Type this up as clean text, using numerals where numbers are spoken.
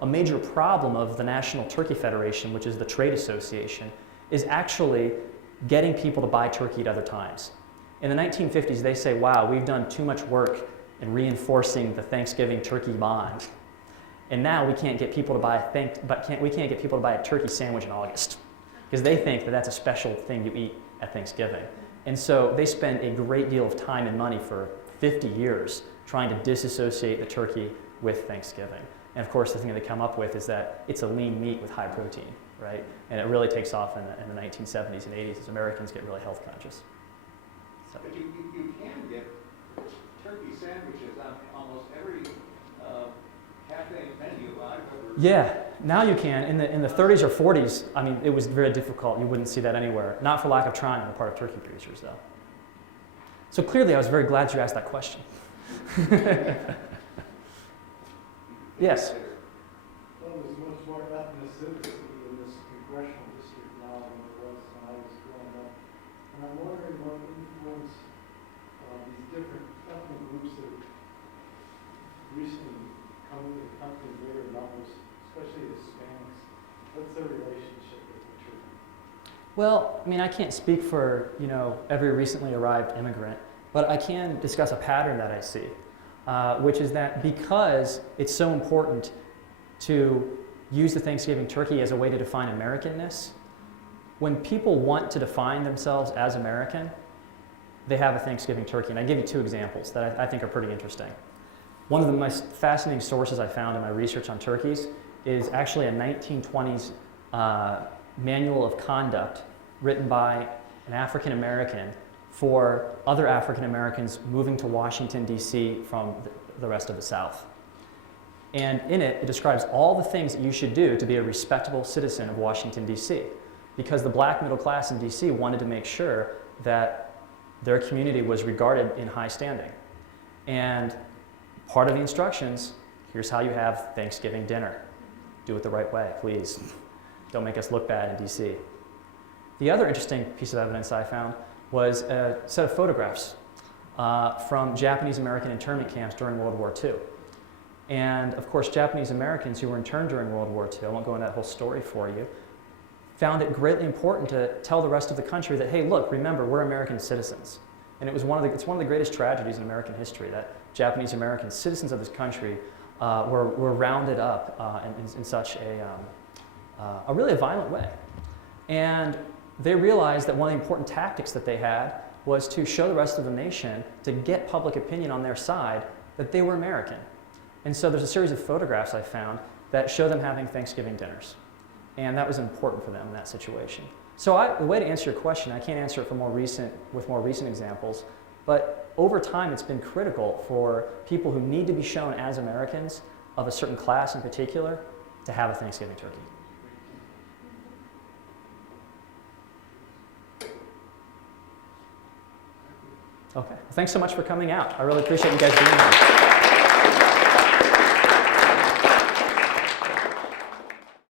a major problem of the National Turkey Federation, which is the trade association, is actually getting people to buy turkey at other times. In the 1950s, they say, wow, we've done too much work in reinforcing the Thanksgiving turkey bond. And now we can't get people to buy a turkey sandwich in August, because they think that that's a special thing you eat at Thanksgiving. And so they spend a great deal of time and money for 50 years trying to disassociate the turkey with Thanksgiving. And of course, the thing that they come up with is that it's a lean meat with high protein, right? And it really takes off in the 1970s and 80s as Americans get really health conscious. So. But you can get turkey sandwiches on almost every cafe menu I've ever. Yeah, now you can. In the 30s or 40s, I mean, it was very difficult. You wouldn't see that anywhere. Not for lack of trying on the part of turkey producers, though. So clearly, I was very glad you asked that question. Yes? Well, there's much more ethnicity in this congressional district now than there was when I was growing up. And I'm wondering what influence these different ethnic groups that have recently come into the country in greater numbers, especially Hispanics. What's their relationship with the church? Well, I mean, I can't speak for, every recently arrived immigrant, but I can discuss a pattern that I see, which is that because it's so important to use the Thanksgiving turkey as a way to define Americanness, when people want to define themselves as American, they have a Thanksgiving turkey. And I give you two examples that I think are pretty interesting. One of the most fascinating sources I found in my research on turkeys is actually a 1920s manual of conduct written by an African American for other African Americans moving to Washington, D.C. from the rest of the South. And in it, it describes all the things that you should do to be a respectable citizen of Washington, D.C. Because the black middle class in D.C. wanted to make sure that their community was regarded in high standing. And part of the instructions, here's how you have Thanksgiving dinner. Do it the right way, please. Don't make us look bad in D.C. The other interesting piece of evidence I found was a set of photographs from Japanese American internment camps during World War II. And of course, Japanese Americans who were interned during World War II, I won't go into that whole story for you, found it greatly important to tell the rest of the country that, hey, look, remember, we're American citizens. And it's one of the greatest tragedies in American history that Japanese American citizens of this country were rounded up in such a really violent way. And they realized that one of the important tactics that they had was to show the rest of the nation, to get public opinion on their side, that they were American. And so there's a series of photographs I found that show them having Thanksgiving dinners. And that was important for them in that situation. So the way to answer your question, I can't answer it with more recent examples, but over time it's been critical for people who need to be shown as Americans, of a certain class in particular, to have a Thanksgiving turkey. Okay, well, thanks so much for coming out. I really appreciate you guys being here.